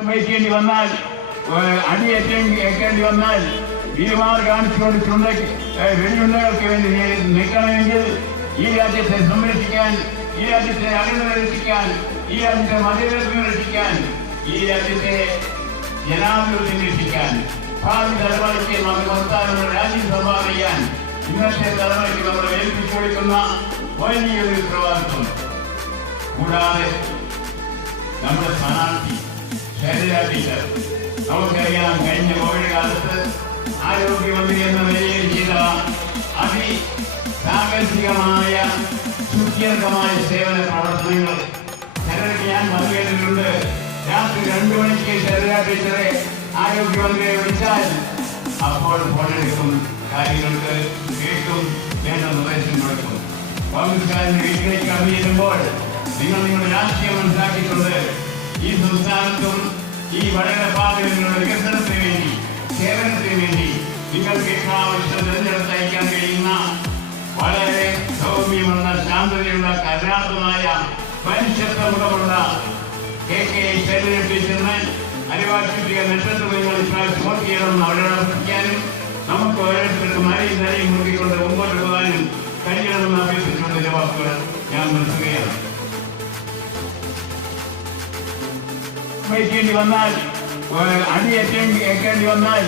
വഹിക്കേണ്ടി വന്നാൽ ഏഹ്, അടിയേറ്റേണ്ടി ഏൽക്കേണ്ടി വന്നാൽ വീരമാർ കാണിച്ചുകൊണ്ട് ചുണ്ടയ്ക്ക് ഏഹ്, വെടിയുണ്ടകൾക്ക് വേണ്ടി നീ നിൽക്കണമെങ്കിൽ ഈ രാജ്യത്തെ സംരക്ഷിക്കാൻ ഈ രാജ്യത്തെ അകലത രക്ഷിക്കാൻ ഈ രാജ്യത്തെ മതേതരത്വം രക്ഷിക്കാൻ ഈ രാജ്യത്തെ ജനാധിപത്യം രക്ഷിക്കാൻ ഭാവി തലമുറയ്ക്ക് നമുക്ക് സംസ്ഥാനങ്ങൾ രാജ്യം സംഭാവന ചെയ്യാൻ ഇന്നത്തെ തലമുറയ്ക്ക് നമ്മൾ ഏൽപ്പിച്ചു കൊടുക്കുന്ന വലിയൊരു ഉത്തരവാദിത്വം. കൂടാതെ നമ്മുടെ സ്ഥാനാർത്ഥി ശൈലജ ടീച്ചർ. നമുക്കറിയാം കഴിഞ്ഞ കോവിഡ് കാലത്ത് ആരോഗ്യമന്ത്രി എന്ന നിലയിൽ ചെയ്ത അതി സുദീർഘമായ സേവന പ്രവർത്തനങ്ങൾ ചിലർക്ക് ഞാൻ പങ്കുകേട്ടിട്ടുണ്ട് രാത്രി രണ്ടു മണിക്ക് ശൈലജ ടീച്ചറെ ആരോഗ്യമന്ത്രിയെ വിളിച്ചാൽ അപ്പോൾ ഫോണെടുക്കും. കാര്യങ്ങൾക്ക് കേൾക്കും വേണ്ട നിർദ്ദേശം കൊടുക്കും. കോൺഗ്രസ്സുകാരന്റെ വീട്ടിലേക്ക് അറിയിക്കുമ്പോൾ നിങ്ങൾ നിങ്ങളുടെ രാഷ്ട്രീയം മനസ്സിലാക്കിക്കൊണ്ട് ഈ സംസ്ഥാനത്തും ഈ വടകരപ്പാതകളുടെ വികസനത്തിന് വേണ്ടി സേവനത്തിന് വേണ്ടി നിങ്ങൾക്ക് ആവശ്യം തിരഞ്ഞെടുത്ത് അയക്കാൻ കഴിയുന്ന വളരെ സൗമ്യമുള്ള ശാന്തതയുള്ള കരുണാർത്ഥമായ മനുഷ്യത്വമുള്ള കെ കെ ശൈലജ ടീച്ചറിന് അനിവാര്യ നിങ്ങൾ ഇപ്രാവശ്യം വോട്ട് ചെയ്യണമെന്ന് അവരോട് അഭ്യർത്ഥിക്കാനും വാക്കുകൾ ഞാൻ നിർത്തുകയാണ്. വഹിക്കേണ്ടി വന്നാൽ അടിയേറ്റേണ്ടി ഏൽക്കേണ്ടി വന്നാൽ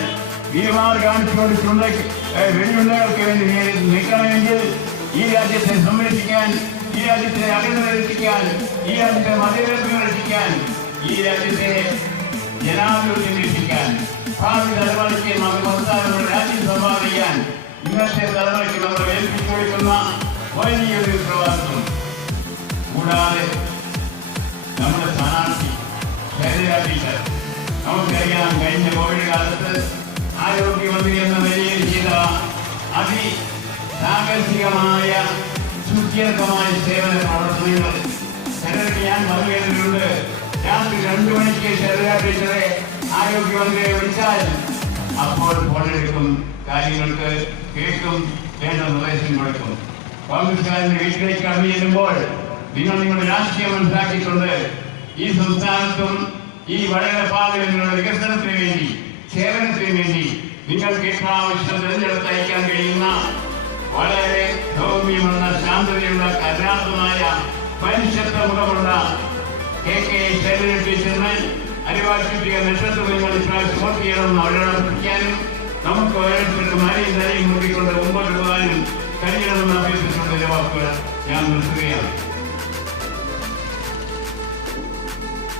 വീരമാർ കാണിച്ചുകൊണ്ട് ഏഹ്, വെടിയുണ്ടകൾക്ക് വേണ്ടി നിൽക്കണമെങ്കിൽ ഈ രാജ്യത്തെ സംരക്ഷിക്കാൻ ഈ രാജ്യത്തെ അകലത രക്ഷിക്കാൻ ഈ രാജ്യത്തെ മതേതരത്വം രക്ഷിക്കാൻ ഈ രാജ്യത്തെ ജനാധിപത്യം രക്ഷിക്കാൻ ഭാവി തലമുറയ്ക്ക് നമുക്ക് സംസ്ഥാനങ്ങളുടെ രാജ്യം സമ്പാദിക്കാൻ ഇന്നത്തെ തലമുറയ്ക്ക് നമ്മൾ ഏൽപ്പിച്ചു കൊടുക്കുന്ന വലിയൊരു ഉത്തരവാദിത്വം. കൂടാതെ നമ്മുടെ സ്ഥാനാർത്ഥി ശൈലജ ടീച്ചർ നമുക്കറിയാം കഴിഞ്ഞ കോവിഡ് കാലത്ത് ആരോഗ്യമന്ത്രി എന്ന നിലയിൽ ചെയ്ത അതി സാഹസികമായ സുദീർഘമായ സേവന പ്രവർത്തനങ്ങൾ ചിലർക്ക് ഞാൻ പങ്കുകേട്ടിട്ടുണ്ട് രാത്രി രണ്ടു മണിക്ക് ശൈലജ ആരോഗ്യമന്ത്രിയെ വിളിച്ചാൽ അപ്പോൾ ഫോണെടുക്കും കാര്യങ്ങൾക്ക് കേൾക്കും വേണ്ട നിർദ്ദേശം കൊടുക്കും. കോൺഗ്രസ്സുകാരന്റെ വീട്ടിലേക്ക് കടന്നു ചെല്ലുമ്പോൾ നിങ്ങൾ നിങ്ങളുടെ രാഷ്ട്രീയം മനസ്സിലാക്കിയിട്ടുണ്ട് ഈ സംസ്ഥാനത്തും ഈ വടകരപ്പാതയിൽ നിങ്ങളുടെ വികസനത്തിന് വേണ്ടി സേവനത്തിന് വേണ്ടി നിങ്ങൾക്ക് ആവശ്യം തിരഞ്ഞെടുത്ത് അയക്കാൻ കഴിയുന്ന വളരെ സൗമ്യമുള്ള ശാന്തതയുള്ള കരുണാർത്ഥമായ മനുഷ്യത്വ മുഖമുള്ള കെ കെ ശൈലജ ടീച്ചറിന് അനിവാര്യ നിങ്ങൾ ഇപ്രാവശ്യം വോട്ട് ചെയ്യണമെന്ന് അവരോട് അഭ്യർത്ഥിക്കാനും നമുക്ക് ഓരോരുത്തർക്കും മരയും നരയും മുറുകിക്കൊണ്ട് മുമ്പോട്ട് പോകാനും കഴിയണമെന്ന് അഭ്യർത്ഥിച്ചുകൊണ്ട് എന്റെ വാക്കുകൾ ഞാൻ നിർത്തുകയാണ്